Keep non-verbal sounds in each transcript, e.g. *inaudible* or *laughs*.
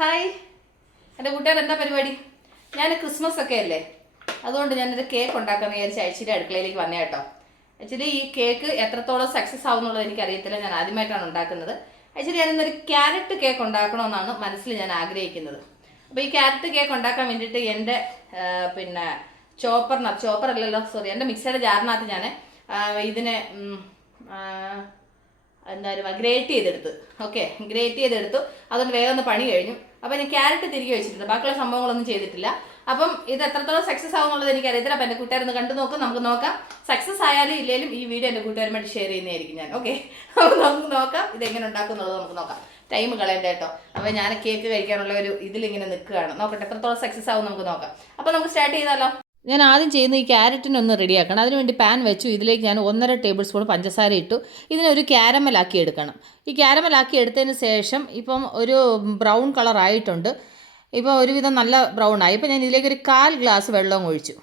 Hi. എന്റെ കൂട്ടുകാർ എന്താ പരിപാടി? ഞാൻ ക്രിസ്മസ് ഒക്കെ അല്ലേ? അതുകൊണ്ട് ഞാനൊരു കേക്ക് ഉണ്ടാക്കാൻ വിചാരിച്ച് അയച്ചിന്റെ അടുക്കളയിലേക്ക് വന്നേ കേട്ടോ. ആക്ച്വലി ഈ കേക്ക് എത്രത്തോളം സക്സസ് ആവുന്നുള്ളത് എനിക്ക് അറിയത്തില്ല ഞാൻ ആദ്യമായിട്ടാണ് ഉണ്ടാക്കുന്നത്. ആക്ച്വലി ഞാനിന്നൊരു ക്യാരറ്റ് കേക്ക് ഉണ്ടാക്കണമെന്നാണ് മനസ്സിൽ ഞാൻ ആഗ്രഹിക്കുന്നത്. അപ്പോൾ ഈ ക്യാരറ്റ് കേക്ക് ഉണ്ടാക്കാൻ വേണ്ടിയിട്ട് എന്റെ പിന്നെ ചോപ്പറിനകത്ത് ചോപ്പർ അല്ലല്ലോ സോറി എന്റെ മിക്സിയുടെ ജാറിനകത്ത് ഞാൻ ഇതിനെ എന്തായാലും ഗ്രേറ്റ് ചെയ്തെടുത്ത്. ഓക്കെ ഗ്രേറ്റ് ചെയ്തെടുത്തു. അതുകൊണ്ട് വേഗം ഒന്ന് പണി കഴിഞ്ഞു. അപ്പം ഞാൻ ക്യാരറ്റ് തിരികെ വെച്ചിട്ടുണ്ട്. ബാക്കിയുള്ള സംഭവങ്ങളൊന്നും ചെയ്തിട്ടില്ല. അപ്പം ഇത് എത്രത്തോളം സക്സസ് ആവുന്നുള്ളത് എനിക്ക് അറിയത്തില്ല അപ്പം എന്റെ കൂട്ടുകാരൊന്ന് കണ്ടു നോക്കും. നമുക്ക് നോക്കാം. സക്സസ് ആയാലും ഇല്ലെങ്കിലും ഈ വീഡിയോ എന്റെ കൂട്ടുകാരുമായിട്ട് ഷെയർ ചെയ്യുന്നതായിരിക്കും ഞാൻ. ഓക്കെ അപ്പോൾ നമുക്ക് നോക്കാം. ഇത് എങ്ങനെ ഉണ്ടാക്കുന്നുള്ളത് നമുക്ക് നോക്കാം. ടൈം കളയണ്ട കേട്ടോ. അപ്പോൾ ഞാൻ കേക്ക് കഴിക്കാനുള്ള ഒരു ഇതിലിങ്ങനെ നിൽക്കുകയാണ്. നോക്കട്ടെ എത്രത്തോളം സക്സസ് ആവും നമുക്ക് നോക്കാം. അപ്പോൾ നമുക്ക് സ്റ്റാർട്ട് ചെയ്താലോ? ഞാൻ ആദ്യം ചെയ്യുന്ന ഈ ക്യാരറ്റിനൊന്ന് റെഡിയാക്കണം. അതിനുവേണ്ടി പാൻ വെച്ചു. ഇതിലേക്ക് ഞാൻ ഒന്നര ടേബിൾ സ്പൂൺ പഞ്ചസാര ഇട്ടു. ഇതിനൊരു ക്യാരമലാക്കി എടുക്കണം. ഈ ക്യാരമലാക്കി എടുത്തതിന് ശേഷം ഇപ്പം ഒരു ബ്രൗൺ കളർ ആയിട്ടുണ്ട്. ഇപ്പോൾ ഒരുവിധം നല്ല ബ്രൗൺ ആയി. ഇപ്പോൾ ഞാൻ ഇതിലേക്ക് ഒരു കാൽ ഗ്ലാസ് വെള്ളം ഒഴിച്ചു.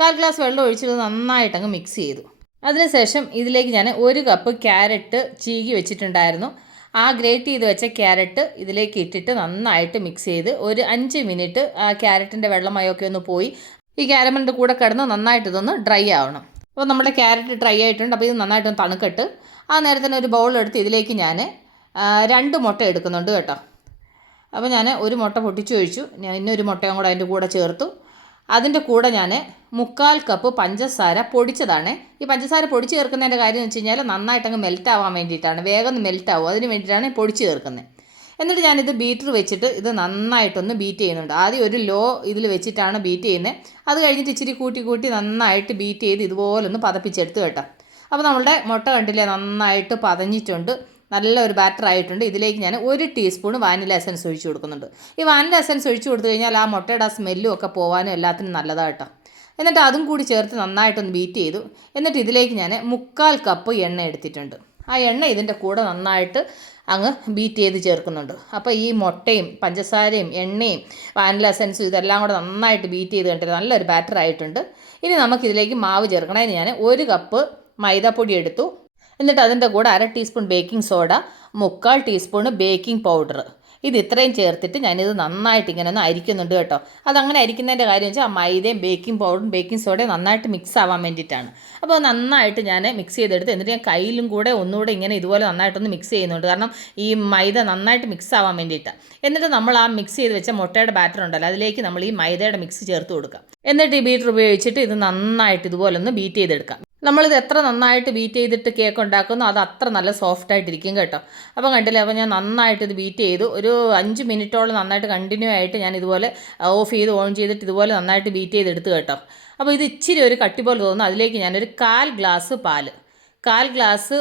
കാൽ ഗ്ലാസ് വെള്ളം ഒഴിച്ചത് നന്നായിട്ട് അങ്ങ് മിക്സ് ചെയ്തു. അതിനുശേഷം ഇതിലേക്ക് ഞാൻ ഒരു കപ്പ് ക്യാരറ്റ് ചീകി വെച്ചിട്ടുണ്ടായിരുന്നു. ആ ഗ്രേറ്റ് ചെയ്ത് വെച്ച ക്യാരറ്റ് ഇതിലേക്ക് ഇട്ടിട്ട് നന്നായിട്ട് മിക്സ് ചെയ്ത് ഒരു അഞ്ച് മിനിറ്റ് ആ ക്യാരറ്റിന്റെ വെള്ളമയൊക്കെ ഒന്ന് പോയി ഈ ക്യാരമലിന്റെ കൂടെ കിടന്ന് നന്നായിട്ട് ഇതൊന്ന് ഡ്രൈ ആവണം. അപ്പോൾ നമ്മുടെ ക്യാരറ്റ് ഡ്രൈ ആയിട്ടുണ്ട്. അപ്പോൾ ഇത് നന്നായിട്ടൊന്ന് തണുക്കിട്ട്. ആ നേരത്തിന് ഒരു ബൗൾ എടുത്ത് ഇതിലേക്ക് ഞാൻ രണ്ട് മുട്ട എടുക്കുന്നുണ്ട് കേട്ടോ. അപ്പോൾ ഞാൻ ഒരു മുട്ട പൊട്ടിച്ചു ഒഴിച്ചു. ഞാൻ ഇന്നൊരു മുട്ടയും കൂടെ അതിന്റെ കൂടെ ചേർത്തു. അതിന്റെ കൂടെ ഞാൻ മുക്കാൽ കപ്പ് പഞ്ചസാര പൊടിച്ചതാണ്. ഈ പഞ്ചസാര പൊടിച്ച് ചേർക്കുന്നതിന്റെ കാര്യം എന്ന് വെച്ച് കഴിഞ്ഞാൽ നന്നായിട്ട് അങ്ങ് മെൽറ്റ് ആവാൻ വേണ്ടിയിട്ടാണ്. വേഗം മെൽറ്റ് ആവും. അതിന് വേണ്ടിയിട്ടാണ് പൊടിച്ച് ചേർക്കുന്നത് എന്നിട്ട് ഞാനിത് ബീറ്റർ വെച്ചിട്ട് ഇത് നന്നായിട്ടൊന്ന് ബീറ്റ് ചെയ്യുന്നുണ്ട്. ആദ്യം ഒരു ലോ ഇതിൽ വെച്ചിട്ടാണ് ബീറ്റ് ചെയ്യുന്നത് അത് കഴിഞ്ഞിട്ട് ഇച്ചിരി കൂട്ടി കൂട്ടി നന്നായിട്ട് ബീറ്റ് ചെയ്ത് ഇതുപോലെ ഒന്ന് പതപ്പിച്ചെടുത്ത് കേട്ടോ. അപ്പോൾ നമ്മളുടെ മുട്ട കണ്ടില്ലേ നന്നായിട്ട് പതഞ്ഞിട്ടുണ്ട്. നല്ല ഒരു ബാറ്റർ ആയിട്ടുണ്ട്. ഇതിലേക്ക് ഞാൻ ഒരു ടീസ്പൂൺ വാനില എസൻസ് ഒഴിച്ചു കൊടുക്കുന്നുണ്ട്. ഈ വാനില എസൻസ് ഒഴിച്ചു കൊടുത്തു കഴിഞ്ഞാൽ ആ മുട്ടയുടെ ആ സ്മെല്ലും ഒക്കെ പോകാനും എല്ലാത്തിനും നല്ലതായിട്ടോ എന്നിട്ട് അതും കൂടി ചേർത്ത് നന്നായിട്ടൊന്ന് ബീറ്റ് ചെയ്തു. എന്നിട്ട് ഇതിലേക്ക് ഞാൻ മുക്കാൽ കപ്പ് എണ്ണ എടുത്തിട്ടുണ്ട്. ആ എണ്ണ ഇതിന്റെ കൂടെ നന്നായിട്ട് അങ്ങ് ബീറ്റ് ചെയ്ത് ചേർക്കുന്നുണ്ട്. അപ്പോൾ ഈ മുട്ടയും പഞ്ചസാരയും എണ്ണയും വാനില എസൻസും ഇതെല്ലാം കൂടെ നന്നായിട്ട് ബീറ്റ് ചെയ്ത് കണ്ടിട്ട് നല്ലൊരു ബാറ്റർ ആയിട്ടുണ്ട്. ഇനി നമുക്കിതിലേക്ക് മാവ് ചേർക്കണം. അതിന് ഞാൻ ഒരു കപ്പ് മൈദാപ്പൊടി എടുത്തു. എന്നിട്ട് അതിന്റെ കൂടെ അര ടീസ്പൂൺ ബേക്കിംഗ് സോഡ മുക്കാൽ ടീസ്പൂൺ ബേക്കിംഗ് പൗഡർ ഇത് ഇത്രയും ചേർത്തിട്ട് ഞാനിത് നന്നായിട്ട് ഇങ്ങനെ ഒന്ന് അരിക്കുന്നുണ്ട് കേട്ടോ. അതങ്ങനെ അരിക്കുന്നതിന്റെ കാര്യം വെച്ചാൽ മൈദയും ബേക്കിംഗ് പൗഡറും ബേക്കിംഗ് സോഡയും നന്നായിട്ട് മിക്സ് ആവാൻ വേണ്ടിയിട്ടാണ്. അപ്പോൾ നന്നായിട്ട് ഞാൻ മിക്സ് ചെയ്തെടുത്ത് എന്നിട്ട് ഞാൻ കയ്യിലും കൂടെ ഒന്നുകൂടെ ഇങ്ങനെ ഇതുപോലെ നന്നായിട്ടൊന്ന് മിക്സ് ചെയ്യുന്നുണ്ട്. കാരണം ഈ മൈദ നന്നായിട്ട് മിക്സ് ആവാൻ വേണ്ടിയിട്ടാണ്. എന്നിട്ട് നമ്മൾ ആ മിക്സ് ചെയ്ത് വെച്ച മുട്ടയുടെ ബാറ്റർ ഉണ്ടല്ലോ അതിലേക്ക് നമ്മൾ ഈ മൈദയുടെ മിക്സ് ചേർത്ത് കൊടുക്കാം എന്നിട്ട് ഈ ബീറ്റർ ഉപയോഗിച്ചിട്ട് ഇത് നന്നായിട്ട് ഇതുപോലെ ഒന്ന് ബീറ്റ് ചെയ്തെടുക്കാം. നമ്മളിത് എത്ര നന്നായിട്ട് ബീറ്റ് ചെയ്തിട്ട് കേക്ക് ഉണ്ടാക്കുന്നു അത് അത്ര നല്ല സോഫ്റ്റ് ആയിട്ടിരിക്കും കേട്ടോ. അപ്പോൾ കണ്ടില്ലേ അപ്പോൾ ഞാൻ നന്നായിട്ട് ഇത് ബീറ്റ് ചെയ്തു. ഒരു അഞ്ച് മിനിറ്റോളം നന്നായിട്ട് കണ്ടിന്യൂ ആയിട്ട് ഞാൻ ഇതുപോലെ ഓഫ് ചെയ്ത് ഓൺ ചെയ്തിട്ട് ഇതുപോലെ നന്നായിട്ട് ബീറ്റ് ചെയ്തെടുത്ത് കേട്ടോ. അപ്പോൾ ഇത് ഇച്ചിരി ഒരു കട്ടി പോലെ തോന്നുന്നു. അതിലേക്ക് ഞാനൊരു കാൽ ഗ്ലാസ് പാൽ. കാൽ ഗ്ലാസ്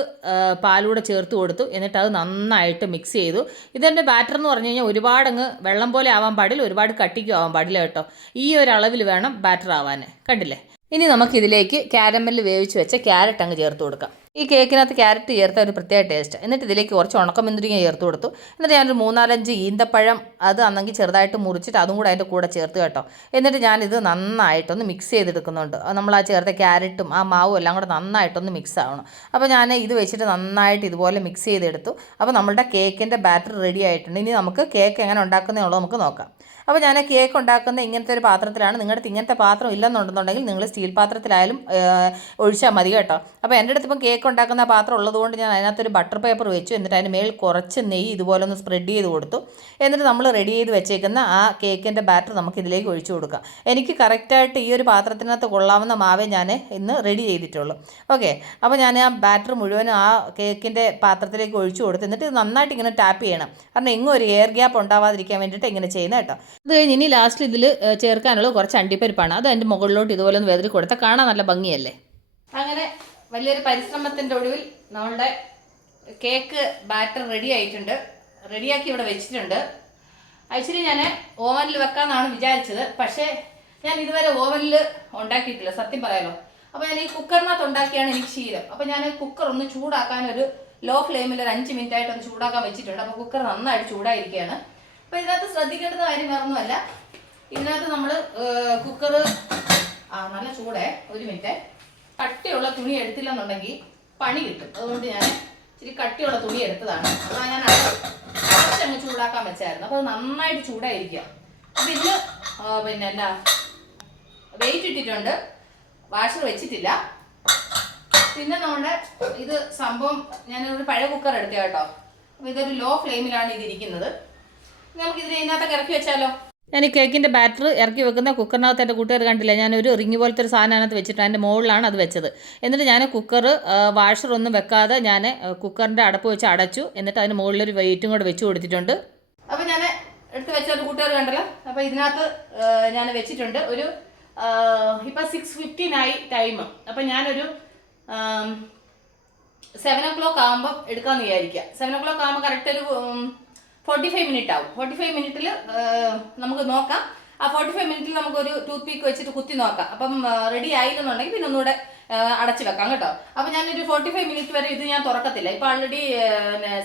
പാലൂടെ ചേർത്ത് കൊടുത്തു. എന്നിട്ട് അത് നന്നായിട്ട് മിക്സ് ചെയ്തു. ഇതിന്റെ ബാറ്റർ എന്ന് പറഞ്ഞു കഴിഞ്ഞാൽ ഒരുപാടങ്ങ് വെള്ളം പോലെ ആവാൻ പാടില്ല ഒരുപാട് കട്ടിക്കും ആവാൻ പാടില്ല കേട്ടോ. ഈ ഒരു അളവിൽ വേണം ബാറ്റർ ആവാൻ കണ്ടില്ലേ? ഇനി നമുക്കിതിലേക്ക് ക്യാരമലിൽ വേവിച്ച് വെച്ച ക്യാരറ്റ് അങ്ങ് ചേർത്ത് കൊടുക്കാം. ഈ കേക്കിനകത്ത് ക്യാരറ്റ് ചേർത്ത ഒരു പ്രത്യേക ടേസ്റ്റ് എന്നിട്ട് ഇതിലേക്ക് കുറച്ച് ഉണക്കമുന്തിരിങ്ങ ചേർത്ത് കൊടുത്തു. എന്നിട്ട് ഞാനൊരു മൂന്നാലഞ്ച് ഈന്തപ്പഴം അത് അന്നെങ്കിൽ ചെറുതായിട്ട് മുറിച്ചിട്ട് അതും കൂടെ അതിന്റെ കൂടെ ചേർത്ത് കേട്ടോ. എന്നിട്ട് ഞാനിത് നന്നായിട്ടൊന്ന് മിക്സ് ചെയ്തെടുക്കുന്നുണ്ട്. നമ്മൾ ആ ചേർത്ത ക്യാരറ്റും ആ മാവും എല്ലാം കൂടെ നന്നായിട്ടൊന്ന് മിക്സ് ആവണം. അപ്പോൾ ഞാൻ ഇത് വെച്ചിട്ട് നന്നായിട്ട് ഇതുപോലെ മിക്സ് ചെയ്തെടുത്തു. അപ്പോൾ നമ്മളുടെ കേക്കിന്റെ ബാറ്റർ റെഡി ആയിട്ടുണ്ട്. ഇനി നമുക്ക് കേക്ക് എങ്ങനെ ഉണ്ടാക്കുന്നതെന്നുള്ളത് നമുക്ക് നോക്കാം. അപ്പോൾ ഞാൻ കേക്ക് ഉണ്ടാക്കുന്ന ഇങ്ങനത്തെ ഒരു പാത്രത്തിലാണ്. നിങ്ങളുടെ ഇങ്ങനത്തെ പാത്രം ഇല്ലെന്നുണ്ടെന്നുണ്ടെങ്കിൽ നിങ്ങൾ സ്റ്റീൽ പാത്രത്തിലായാലും ഒഴിച്ചാൽ മതി കേട്ടോ. അപ്പോൾ എന്റെ അടുത്ത് ഇപ്പം കേക്ക് ഉണ്ടാക്കുന്ന പാത്രം ഉള്ളതുകൊണ്ട് ഞാൻ അതിനകത്തൊരു ബട്ടർ പേപ്പർ വെച്ചു. എന്നിട്ട് അതിന് മേൽ കുറച്ച് നെയ്യ് ഇതുപോലെ ഒന്ന് സ്പ്രെഡ് ചെയ്ത് കൊടുത്തു. എന്നിട്ട് നമ്മൾ റെഡി ചെയ്ത് വെച്ചേക്കുന്ന ആ കേക്കിന്റെ ബാറ്റർ നമുക്ക് ഇതിലേക്ക് ഒഴിച്ചു കൊടുക്കാം. എനിക്ക് കറക്റ്റായിട്ട് ഈ ഒരു പാത്രത്തിനകത്ത് കൊള്ളാവുന്ന മാവേ ഞാൻ ഇന്ന് റെഡി ചെയ്തിട്ടുള്ളൂ. ഓക്കെ അപ്പോൾ ഞാൻ ആ ബാറ്റർ മുഴുവനും ആ കേക്കിന്റെ പാത്രത്തിലേക്ക് ഒഴിച്ചു കൊടുത്ത്. എന്നിട്ട് നന്നായിട്ട് ഇങ്ങനെ ടാപ്പ് ചെയ്യണം. കാരണം എങ്ങും ഒരു എയർ ഗ്യാപ്പ് ഉണ്ടാവാതിരിക്കാൻ വേണ്ടിയിട്ട് ഇങ്ങനെ ചെയ്യുന്നത് കേട്ടോ. അത് കഴിഞ്ഞ് ഇനി ലാസ്റ്റിൽ ഇതിൽ ചേർക്കാനുള്ള കുറച്ച് അണ്ടിപ്പരിപ്പാണ്. അത് അതിന്റെ മുകളിലോട്ട് ഇതുപോലെ ഒന്ന് വെതറി കൊടുത്താൽ കാണാൻ നല്ല ഭംഗിയല്ലേ? അങ്ങനെ വലിയൊരു പരിശ്രമത്തിന്റെ ഒടുവിൽ നമ്മളുടെ കേക്ക് ബാറ്റർ റെഡി ആയിട്ടുണ്ട്. റെഡിയാക്കി ഇവിടെ വെച്ചിട്ടുണ്ട്. ആക്ച്വലി ഞാൻ ഓവനിൽ വെക്കാമെന്നാണ് വിചാരിച്ചത്. പക്ഷേ ഞാൻ ഇതുവരെ ഓവനിൽ ഉണ്ടാക്കിയിട്ടില്ല. സത്യം പറയാലോ. അപ്പോൾ ഞാൻ ഈ കുക്കറിനകത്ത് ഉണ്ടാക്കിയാണ് എനിക്ക് ശീലം. അപ്പോൾ ഞാൻ കുക്കർ ഒന്ന് ചൂടാക്കാൻ ഒരു ലോ ഫ്ലെയിമിൽ ഒരു അഞ്ച് മിനിറ്റ് ആയിട്ട് ഒന്ന് ചൂടാക്കാൻ വെച്ചിട്ടുണ്ട്. അപ്പോൾ കുക്കർ നന്നായിട്ട് ചൂടായിരിക്കുകയാണ്. അപ്പോൾ ഇതിനകത്ത് ശ്രദ്ധിക്കേണ്ടത് കാര്യം വേറൊന്നുമല്ല. ഇതിനകത്ത് നമ്മൾ കുക്കർ ആ നല്ല ചൂടേ. ഒരു മിനിറ്റ് കട്ടിയുള്ള തുണി എടുത്തില്ലെന്നുണ്ടെങ്കിൽ പണി കിട്ടും. അതുകൊണ്ട് ഞാൻ ഇച്ചിരി കട്ടിയുള്ള തുണി എടുത്തതാണ്. അതാണ് ഞാൻ അങ്ങ് ചൂടാക്കാൻ വെച്ചായിരുന്നു. അപ്പോൾ നന്നായിട്ട് ചൂടായിരിക്കുക അപ്പം ഇതിന് പിന്നെ എന്താ വെയിറ്റ് ഇട്ടിട്ടുണ്ട്. വാഷർ വെച്ചിട്ടില്ല. പിന്നെ നമ്മുടെ ഇത് സംഭവം ഞാനൊരു പഴയ കുക്കർ എടുത്ത കേട്ടോ. അപ്പോൾ ഇതൊരു ലോ ഫ്ലെയിമിലാണ് ഇതിരിക്കുന്നത്. നമുക്ക് ഇതിനെ ഇതിനകത്തൊക്കെ ഇറക്കി വെച്ചാലോ? ഞാൻ ഈ കേക്കിന്റെ ബാറ്റർ ഇറക്കി വെക്കുന്ന കുക്കറിനകത്ത് എന്റെ കൂട്ടുകാർ കണ്ടില്ല? ഞാനൊരു റിങ് പോലത്തെ ഒരു സാധനം അതിനകത്ത് വെച്ചിട്ട് അതിന്റെ മുകളിലാണ് അത് വെച്ചത്. എന്നിട്ട് ഞാൻ കുക്കർ വാഷർ ഒന്നും വെക്കാതെ ഞാൻ കുക്കറിന്റെ അടപ്പ് വെച്ച് അടച്ചു. എന്നിട്ട് അതിന് മുകളിലൊരു വെയിറ്റും കൂടെ വെച്ച് കൊടുത്തിട്ടുണ്ട്. അപ്പോൾ ഞാൻ എടുത്ത് വെച്ച ഒരു കൂട്ടുകാർ കണ്ടല്ലോ? അപ്പോൾ ഇതിനകത്ത് ഞാൻ വെച്ചിട്ടുണ്ട് ഒരു ഇപ്പം സിക്സ് ഫിഫ്റ്റീനായി ടൈം അപ്പം ഞാനൊരു സെവൻ ഒ ക്ലോക്ക് ആകുമ്പോൾ എടുക്കാമെന്ന് വിചാരിക്കുക. സെവൻ ഒ ക്ലോക്ക് ആകുമ്പോൾ കറക്റ്റ് ഒരു ഫോർട്ടി ഫൈവ് മിനിറ്റ് ആവും ഫോർട്ടി ഫൈവ് മിനിറ്റിൽ നമുക്ക് നോക്കാം. ആ ഫോർട്ടി ഫൈവ് മിനിറ്റിൽ നമുക്കൊരു ടൂത്ത് പീക്ക് വെച്ചിട്ട് കുത്തി നോക്കാം. അപ്പം റെഡി ആയില്ലെന്നുണ്ടെങ്കിൽ പിന്നെ ഒന്നുകൂടെ അടച്ചു വെക്കാം കേട്ടോ. അപ്പം ഞാനൊരു ഫോർട്ടി ഫൈവ് മിനിറ്റ് വരെ ഇത് ഞാൻ തുറക്കത്തില്ല. ഇപ്പം ആൾറെഡി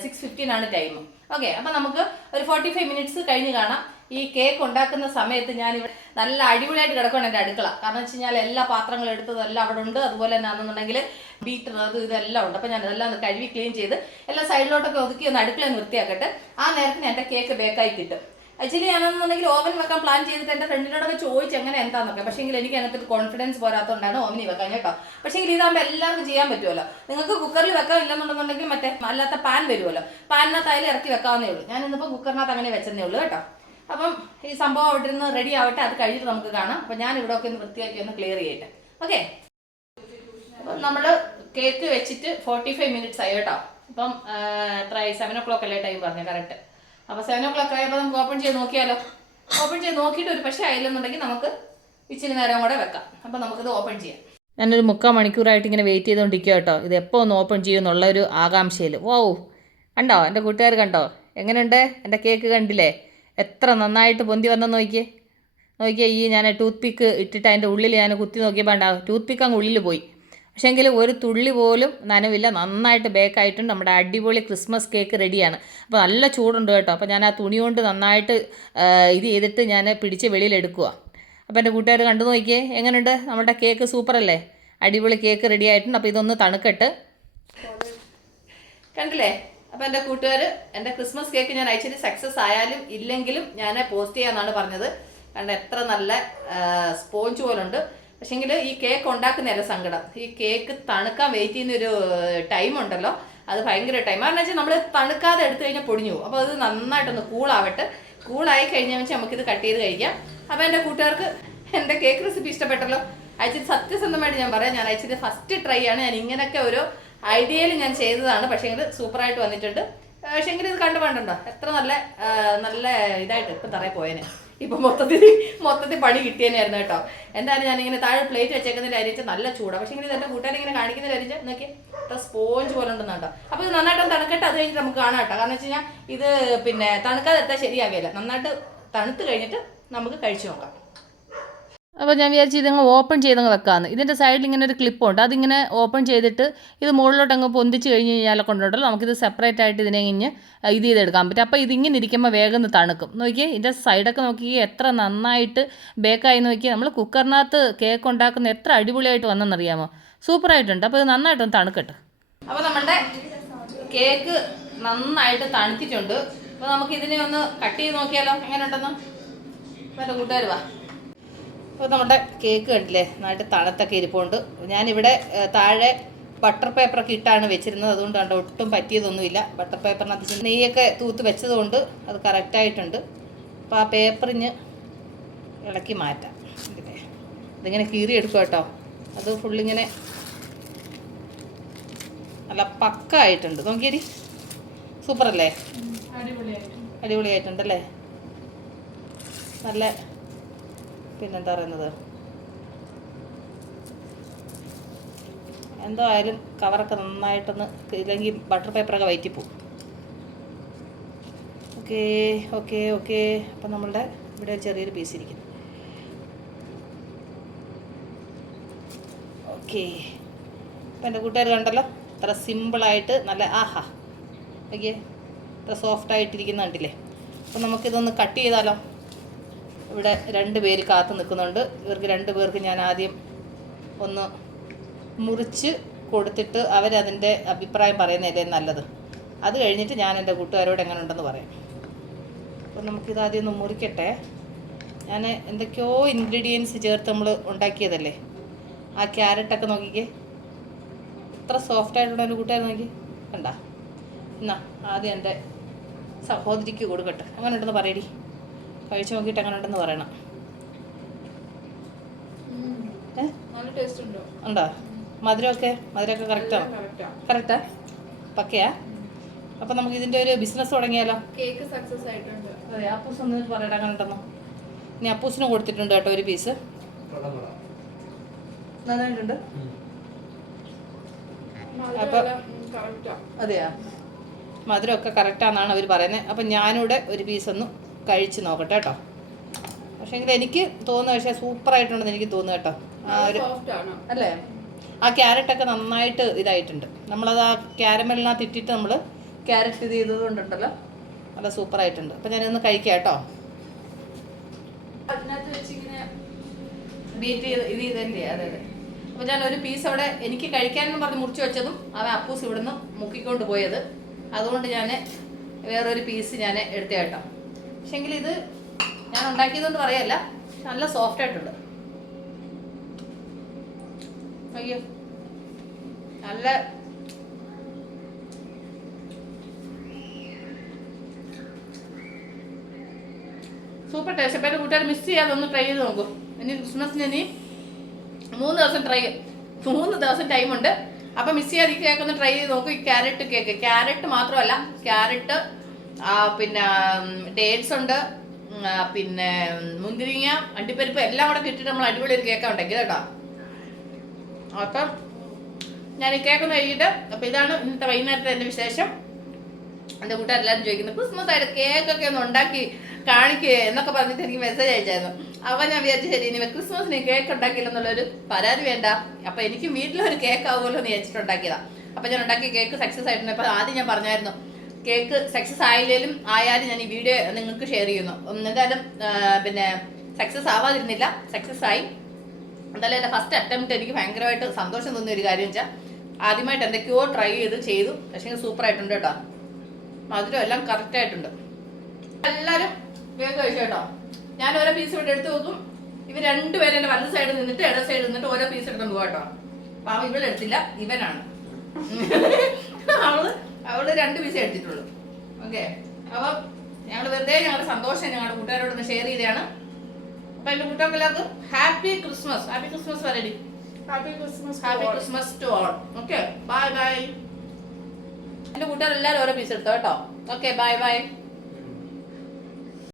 സിക്സ് ഫിഫ്റ്റീൻ ആണ് ടൈം ഓക്കെ അപ്പം നമുക്ക് ഒരു ഫോർട്ടി ഫൈവ് മിനിറ്റ്സ് കഴിഞ്ഞ് കാണാം. ഈ കേക്ക് ഉണ്ടാക്കുന്ന സമയത്ത് ഞാനിവിടെ നല്ല അടിപൊളിയായിട്ട് കിടക്കണം എന്റെ അടുക്കള. കാരണം വെച്ച് കഴിഞ്ഞാൽ എല്ലാ പാത്രങ്ങളും എടുത്തതെല്ലാം അവിടെ ഉണ്ട്. അതുപോലെ തന്നെ ആണെന്നുണ്ടെങ്കിൽ ബീറ്റർ അത് ഇതെല്ലാം ഉണ്ട്. അപ്പം ഞാൻ അതെല്ലാം ഒന്ന് കഴുകി ക്ലീൻ ചെയ്ത് എല്ലാ സൈഡിലോട്ടൊക്കെ ഒതുക്കി ഒന്ന് അടുക്കള വൃത്തിയാക്കട്ടെ. ആ നേരത്തിന് എന്റെ കേക്ക് ബേക്കായി കിട്ടും. ആക്ച്വലി ഞാനെന്നുണ്ടെങ്കിൽ ഓവൻ വെക്കാൻ പ്ലാൻ ചെയ്തിട്ട് എന്റെ ഫ്രണ്ടിനോടൊക്കെ ചോദിച്ച് എങ്ങനെ എന്താന്നൊക്കെ പക്ഷേ എങ്കിൽ എനിക്ക് അതിനകത്ത് കോൺഫിഡൻസ് പോരാത്തതുകൊണ്ടാണ് ഓവനി വെക്കാൻ കേട്ടോ. പക്ഷേ എങ്കിൽ ഇതാകുമ്പോൾ എല്ലാവർക്കും ചെയ്യാൻ പറ്റുമല്ലോ. നിങ്ങൾക്ക് കുക്കറിൽ വെക്കാൻ ഇല്ലെന്നുണ്ടെന്നുണ്ടെങ്കിൽ മറ്റേ അല്ലാത്ത പാൻ വരുമല്ലോ. പാനിനകത്ത് അതിൽ ഇറക്കി വെക്കാവുന്നേ ഉള്ളൂ. ഞാൻ ഇന്നിപ്പോൾ കുക്കറിനകത്ത് അങ്ങനെ വെച്ചതേ ഉള്ളൂ കേട്ടോ. അപ്പം ഈ സംഭവം അവിടെ ഇരുന്ന് റെഡി ആവട്ടെ അത് കഴിഞ്ഞിട്ട് നമുക്ക് കാണാം. അപ്പം ഞാൻ ഇവിടെ ഒക്കെ ഒന്ന് വൃത്തിയാക്കി ഒന്ന് ക്ലിയർ ചെയ്യട്ടെ. ഓക്കെ അപ്പം നമ്മൾ കേക്ക് വെച്ചിട്ട് ഫോർട്ടി ഫൈവ് മിനിറ്റ്സ് ആയി കേട്ടോ. ഇപ്പം ട്രൈ സെവൻ ഓ ക്ലോക്ക് അല്ലേ ടൈം പറഞ്ഞു കറക്റ്റ് അപ്പോൾ സെവൻ ഓ ക്ലോക്ക് ആയപ്പോൾ നമുക്ക് ഓപ്പൺ ചെയ്ത് നോക്കിയാലോ? ഓപ്പൺ ചെയ്ത് നോക്കിയിട്ട് ഒരു പക്ഷേ ആയില്ലെന്നുണ്ടെങ്കിൽ നമുക്ക് ഇച്ചിരി നേരം കൂടെ വെക്കാം. അപ്പം നമുക്കിത് ഓപ്പൺ ചെയ്യാം. ഞാനൊരു മുക്കാൽ മണിക്കൂറായിട്ട് ഇങ്ങനെ വെയിറ്റ് ചെയ്തുകൊണ്ടിരിക്കുക കേട്ടോ. ഇത് എപ്പോൾ ഒന്ന് ഓപ്പൺ ചെയ്യും ഒരു ആകാംക്ഷയിൽ ഓ കണ്ടോ? എന്റെ കൂട്ടുകാർ കണ്ടോ? എങ്ങനെയുണ്ട്? എന്റെ കേക്ക് കണ്ടില്ലേ? എത്ര നന്നായിട്ട് പൊന്തി വന്നെന്ന് നോക്കിയേ. നോക്കിയേ ഈ ഞാൻ ടൂത്ത് പിക്ക് ഇട്ടിട്ട് അതിന്റെ ഉള്ളിൽ ഞാൻ കുത്തി നോക്കിയപ്പോൾ ഉണ്ടാകും ടൂത്ത് പിക്ക് അങ്ങ് ഉള്ളിൽ പോയി. പക്ഷേങ്കിൽ ഒരു തുള്ളി പോലും നനവില്ല. നന്നായിട്ട് ബേക്കായിട്ടുണ്ട് നമ്മുടെ അടിപൊളി ക്രിസ്മസ് കേക്ക് റെഡിയാണ് അപ്പോൾ നല്ല ചൂടുണ്ട് കേട്ടോ. അപ്പോൾ ഞാൻ ആ തുണി കൊണ്ട് നന്നായിട്ട് ഇത് ചെയ്തിട്ട് ഞാൻ പിടിച്ച് വെളിയിൽ എടുക്കുക അപ്പോൾ എന്റെ കൂട്ടുകാർ കണ്ടു നോക്കിയേ എങ്ങനെയുണ്ട് നമ്മുടെ കേക്ക് സൂപ്പറല്ലേ അടിപൊളി കേക്ക് റെഡി ആയിട്ടുണ്ട്. അപ്പോൾ ഇതൊന്ന് തണുക്കട്ട്. കണ്ടില്ലേ? അപ്പോൾ എന്റെ കൂട്ടുകാർ എന്റെ ക്രിസ്മസ് കേക്ക് ഞാൻ അയച്ചിട്ട് സക്സസ് ആയാലും ഇല്ലെങ്കിലും ഞാൻ പോസ്റ്റ് ചെയ്യാന്നാണ് പറഞ്ഞത്. കാരണം എത്ര നല്ല സ്പോഞ്ച് പോലുണ്ട്. പക്ഷേങ്കിൽ ഈ കേക്ക് ഉണ്ടാക്കുന്നതല്ല സങ്കടം. ഈ കേക്ക് തണുക്കാൻ വെയിറ്റ് ചെയ്യുന്ന ഒരു ടൈം ഉണ്ടല്ലോ. അത് ഭയങ്കര ടൈം കാരണം വെച്ചാൽ നമ്മൾ തണുക്കാതെ എടുത്തു കഴിഞ്ഞാൽ പൊടിഞ്ഞു പോകും. അപ്പോൾ അത് നന്നായിട്ടൊന്ന് കൂളാവട്ടെ കൂളായി കഴിഞ്ഞാൽ വെച്ചാൽ നമുക്കിത് കട്ട് ചെയ്ത് കഴിക്കാം. അപ്പോൾ എന്റെ കൂട്ടുകാർക്ക് എന്റെ കേക്ക് റെസിപ്പി ഇഷ്ടപ്പെട്ടല്ലോ? അയച്ചിട്ട് സത്യസന്ധമായിട്ട് ഞാൻ പറയാം. ഞാൻ അയച്ചിട്ട് ഫസ്റ്റ് ട്രൈ ആണ്. ഞാൻ ഇങ്ങനെയൊക്കെ ഒരു ഐഡിയയിൽ ഞാൻ ചെയ്തതാണ്. പക്ഷേ ഇത് സൂപ്പറായിട്ട് വന്നിട്ടുണ്ട്. പക്ഷേങ്കിൽ ഇത് കണ്ടു എത്ര നല്ല നല്ല ഇതായിട്ട് ഇപ്പം തറയിൽ പോയേനെ. ഇപ്പം മൊത്തത്തിൽ മൊത്തത്തിൽ പണി കിട്ടിയേനായിരുന്നു കേട്ടോ. എന്തായാലും ഞാനിങ്ങനെ താഴെ പ്ലേറ്റ് വെച്ചേക്കുന്നതിൽ അരിച്ച് നല്ല ചൂടാണ് പക്ഷേ ഇത് എന്റെ കൂട്ടുകാരെ ഇങ്ങനെ കാണിക്കുന്നതിൽ അരിച്ച് നോക്കി സ്പോഞ്ച് പോലെ ഉണ്ടെന്ന് കേട്ടോ. അപ്പോൾ ഇത് നന്നായിട്ട് തണുക്കട്ടെ അത് കഴിഞ്ഞിട്ട് നമുക്ക് കാണാം കേട്ടോ. കാരണം വെച്ച് കഴിഞ്ഞാൽ ഇത് പിന്നെ തണുക്കാതെ എത്താൻ ശരിയാകില്ല നന്നായിട്ട് തണുത്ത് കഴിഞ്ഞിട്ട് നമുക്ക് കഴിച്ചു നോക്കാം. അപ്പോൾ ഞാൻ വിചാരിച്ചു ഇതങ്ങ് ഓപ്പൺ ചെയ്തങ്ങ് വെക്കാമെന്ന് ഇതിന്റെ സൈഡിൽ ഇങ്ങനെ ഒരു ക്ലിപ്പുണ്ട് അതിങ്ങനെ ഓപ്പൺ ചെയ്തിട്ട് ഇത് മുകളിലോട്ട് അങ്ങ് പൊന്തിച്ച് കഴിഞ്ഞ് കഴിഞ്ഞാൽ കൊണ്ടുണ്ടല്ലോ നമുക്കിത് സെപ്പറേറ്റ് ആയിട്ട് ഇതിനെ ഇഞ്ഞ് ഇത് ചെയ്തെടുക്കാൻ പറ്റും. അപ്പോൾ ഇതിങ്ങനെ ഇരിക്കുമ്പോൾ വേഗം തണുക്കും. നോക്കിയേ ഇതിന്റെ സൈഡൊക്കെ നോക്കി എത്ര നന്നായിട്ട് ബേക്കായി നോക്കി നമ്മൾ കുക്കറിനകത്ത് കേക്ക് ഉണ്ടാക്കുന്ന എത്ര അടിപൊളിയായിട്ട് വന്നെന്നറിയാമോ സൂപ്പറായിട്ടുണ്ട് അപ്പോൾ ഇത് നന്നായിട്ടൊന്ന് തണുക്കട്ടെ. അപ്പോൾ നമ്മുടെ കേക്ക് നന്നായിട്ട് തണുത്തിട്ടുണ്ട്. അപ്പോൾ നമുക്ക് ഇതിനെ ഒന്ന് കട്ട് ചെയ്ത് നോക്കിയാലോ? എങ്ങനെ ഉണ്ടെന്ന് എന്റെ കൂട്ടുകാർ വാ. അപ്പോൾ നമ്മുടെ കേക്ക് കണ്ടില്ലേ? നന്നായിട്ട് തണുത്തൊക്കെ ഇരിപ്പുണ്ട്. ഞാനിവിടെ താഴെ ബട്ടർ പേപ്പറൊക്കെ ഇട്ടാണ് വെച്ചിരുന്നത്. അതുകൊണ്ട് കണ്ടോ ഒട്ടും പറ്റിയതൊന്നുമില്ല. ബട്ടർ പേപ്പറിനകത്ത് നെയ്യൊക്കെ തൂത്ത് വെച്ചതുകൊണ്ട് അത് കറക്റ്റായിട്ടുണ്ട് അപ്പോൾ ആ പേപ്പറിന് ഇളക്കി മാറ്റാം. അതിങ്ങനെ ഇതിങ്ങനെ കീറിയെടുക്കും കേട്ടോ. അത് ഫുള്ളിങ്ങനെ നല്ല പക്ക ആയിട്ടുണ്ട് നോക്കിയടി. സൂപ്പറല്ലേ? അടിപൊളിയായിട്ടുണ്ട് അല്ലേ? നല്ല പിന്നെന്താ പറയുന്നത്? എന്തോ ആയാലും കവറൊക്കെ നന്നായിട്ടൊന്ന് ഇല്ലെങ്കിൽ ബട്ടർ പേപ്പറൊക്കെ വയറ്റിപ്പോവും ഓക്കെ ഓക്കെ ഓക്കെ. അപ്പം നമ്മളുടെ ഇവിടെ ചെറിയൊരു പീസ് ഇരിക്കുന്നു. ഓക്കെ. അപ്പം എന്റെ കൂട്ടുകാർ കണ്ടല്ലോ? ഇത്ര സിമ്പിളായിട്ട് നല്ല ആഹാ. ഓക്കെ ഇത്ര സോഫ്റ്റായിട്ടിരിക്കുന്ന കണ്ടില്ലേ? അപ്പം നമുക്കിതൊന്ന് കട്ട് ചെയ്താലോ? ഇവിടെ രണ്ട് പേര് കാത്തു നിൽക്കുന്നുണ്ട്. ഇവർക്ക് രണ്ട് പേർക്ക് ഞാൻ ആദ്യം ഒന്ന് മുറിച്ച് കൊടുത്തിട്ട് അവരതിന്റെ അഭിപ്രായം പറയുന്നതല്ലേ നല്ലത്. അത് കഴിഞ്ഞിട്ട് ഞാൻ എന്റെ കൂട്ടുകാരോട് എങ്ങനെ ഉണ്ടെന്ന് പറയാം. അപ്പോൾ നമുക്കിത് ആദ്യം ഒന്ന് മുറിക്കട്ടെ. ഞാൻ എന്തൊക്കെയോ ഇൻഗ്രീഡിയൻസ് ചേർത്ത് നമ്മൾ ഉണ്ടാക്കിയതല്ലേ? ആ ക്യാരറ്റൊക്കെ നോക്കിക്കേ. എത്ര സോഫ്റ്റ് ആയിട്ടുള്ള ഒരു കൂട്ടുകാരെ നോക്കി. കണ്ട? എന്നാ ആദ്യം എന്റെ സഹോദരിക്ക് കൊടുക്കട്ടെ. അങ്ങനെ ഉണ്ടെന്ന് പറയടി. കഴിച്ചു നോക്കിയിട്ട് എങ്ങനെ ഉണ്ടെന്ന് പറയണം. ഉണ്ടോ? മധുരം മധുരമൊക്കെ? മധുരമൊക്കെ കറക്റ്റാ കറക്റ്റാ പക്കയാ? അപ്പൊ നമുക്ക് ഇതിന്റെ ഒരു ബിസിനസ് തുടങ്ങിയാലോ? കേക്ക് സക്സസ് ആയിട്ടുണ്ട്. അതെ അപ്പൂസ് ഒന്ന് പറയടാ കണ്ടെന്നോ ഇനി അപ്പൂസിന് കൊടുത്തിട്ടുണ്ട് കേട്ടോ ഒരു പീസ് നന്നായിട്ടുണ്ട്? അപ്പൊ- അതെയാ? മധുരമൊക്കെ കറക്റ്റാന്നാണ് അവർ പറയുന്നത് അപ്പം ഞാനിവിടെ ഒരു പീസ് ഒന്ന് കഴിച്ച് നോക്കട്ടെ കേട്ടോ. പക്ഷേ എങ്കിൽ എനിക്ക് തോന്നുന്നു പക്ഷേ സൂപ്പറായിട്ടുണ്ടെന്ന് എനിക്ക് തോന്നുന്നു കേട്ടോ. ആ ഒരു അല്ലേ? ആ ക്യാരറ്റൊക്കെ നന്നായിട്ട് ഇതായിട്ടുണ്ട്. നമ്മളത് ആ ക്യാരമലിനകത്ത് ഇട്ടിട്ട് നമ്മൾ ക്യാരറ്റ് ഇത് ചെയ്തത് കൊണ്ടുണ്ടല്ലോ. നല്ല സൂപ്പറായിട്ടുണ്ട്. അപ്പം ഞാനൊന്ന് കഴിക്കാം കേട്ടോ. അതിനകത്ത് വെച്ചിങ്ങനെ ബീറ്റ് ചെയ്ത് ഇത് ചെയ്തല്ലേ അതെ അതെ. അപ്പോൾ ഞാൻ ഒരു പീസ് അവിടെ എനിക്ക് കഴിക്കാനെന്ന് പറഞ്ഞ് മുറിച്ച് വെച്ചതും അവൻ അപ്പൂസ് ഇവിടുന്ന് മുക്കിക്കൊണ്ട് പോയത്. അതുകൊണ്ട് ഞാൻ വേറൊരു പീസ് ഞാൻ എടുത്ത കേട്ടോ പക്ഷെങ്കിൽ ഇത് ഞാൻ ഉണ്ടാക്കിയതെന്ന് പറയല്ല നല്ല സോഫ്റ്റ് ആയിട്ടുണ്ട്. അയ്യോ. നല്ല സൂപ്പർ ടേസ്റ്റ് എന്റെ കൂട്ടുകാർ മിസ് ചെയ്യാതെ ഒന്ന് ട്രൈ ചെയ്ത് നോക്കൂ. ഇനി ക്രിസ്മസിന് ഇനി മൂന്ന് ദിവസം ട്രൈ മൂന്ന് ദിവസം ടൈമുണ്ട് അപ്പം മിസ് ചെയ്യാതെ ഈ കേക്ക് ഒന്ന് ട്രൈ ചെയ്ത് നോക്കൂ. ഈ ക്യാരറ്റ് കേക്ക് ക്യാരറ്റ് മാത്രമല്ല ക്യാരറ്റ് പിന്നെ ഡേറ്റ്സ് ഉണ്ട്. ആ, പിന്നെ മുന്തിരിങ്ങ അണ്ടിപ്പരിപ്പ് എല്ലാം കൂടെ കിട്ടിയിട്ട് നമ്മൾ അടിപൊളി ഒരു കേക്കാണ് ഉണ്ടാക്കിയത് കേട്ടോ. അപ്പം ഞാൻ ഈ കേക്ക് ഒന്ന് കഴിയിട്ട് അപ്പം ഇതാണ് ഇന്നത്തെ വൈകുന്നേരത്തെ എന്റെ വിശേഷം. എന്റെ കൂട്ടുകാരെല്ലാവരും ചോദിക്കുന്നത് ക്രിസ്മസ് ആയിട്ട് കേക്കൊക്കെ ഒന്ന് ഉണ്ടാക്കി കാണിക്കുക എന്നൊക്കെ പറഞ്ഞിട്ട് എനിക്ക് മെസ്സേജ് അയച്ചായിരുന്നു. അപ്പോൾ ഞാൻ വിചാരിച്ചു ശരി ഇനി ക്രിസ്മസിന് കേക്ക് ഉണ്ടാക്കിയില്ലെന്നുള്ളൊരു പരാതി വേണ്ട. അപ്പോൾ എനിക്കും വീട്ടിലൊരു കേക്ക് ആവുമല്ലോ എന്ന് വിചാരിച്ചിട്ടുണ്ടാക്കിയതാണ് അപ്പം ഞാൻ ഉണ്ടാക്കിയ കേക്ക് സക്സസ് ആയിട്ടുണ്ട്. അപ്പോൾ ആദ്യം ഞാൻ പറഞ്ഞായിരുന്നു കേക്ക് സക്സസ് ആയില്ലേലും ആയാലും ഞാൻ ഈ വീഡിയോ നിങ്ങൾക്ക് ഷെയർ ചെയ്യുന്നു. എന്തായാലും പിന്നെ സക്സസ് ആവാതിരുന്നില്ല. സക്സസ് ആയി. എന്തായാലും എന്റെ ഫസ്റ്റ് അറ്റംപ്റ്റ് എനിക്ക് ഭയങ്കരമായിട്ട് സന്തോഷം തോന്നിയ ഒരു കാര്യം വെച്ചാൽ ആദ്യമായിട്ട് എന്തൊക്കെയോ ട്രൈ ചെയ്ത് ചെയ്തു. പക്ഷേ സൂപ്പർ ആയിട്ടുണ്ട് കേട്ടോ. മധുരം എല്ലാം കറക്റ്റ് ആയിട്ടുണ്ട്. എല്ലാവരും വേഗം കഴിച്ചു കേട്ടോ. ഞാൻ ഓരോ പീസ് ഇവിടെ എടുത്ത് വെക്കും. ഇവർ രണ്ടുപേരും എന്റെ വലത് സൈഡിൽ നിന്നിട്ട് ഇട സൈഡിൽ നിന്നിട്ട് ഓരോ പീസ് എടുത്തോണ്ട് പോകാം കേട്ടോ. പാവം ഇവളെടുത്തില്ല ഇവനാണ്. *laughs* അവൾ അവൾ രണ്ട് വിസ എടുത്തിട്ടുള്ളൂ. ഓക്കെ അപ്പം ഞങ്ങൾ വെറുതെ ഞങ്ങളുടെ സന്തോഷം ഞങ്ങളുടെ കൂട്ടുകാരോടൊന്ന് ഷെയർ ചെയ്തതാണ്. അപ്പൊ എന്റെ കൂട്ടുകാർക്ക് എല്ലാവർക്കും ഹാപ്പി ക്രിസ്മസ് ഹാപ്പി ക്രിസ്മസ് പറയടി. Happy Christmas happy Christmas to all okay bye bye എന്റെ കൂട്ടുകാർ എല്ലാവരും ഓരോ പീസ് എടുത്തോ കേട്ടോ? Okay bye by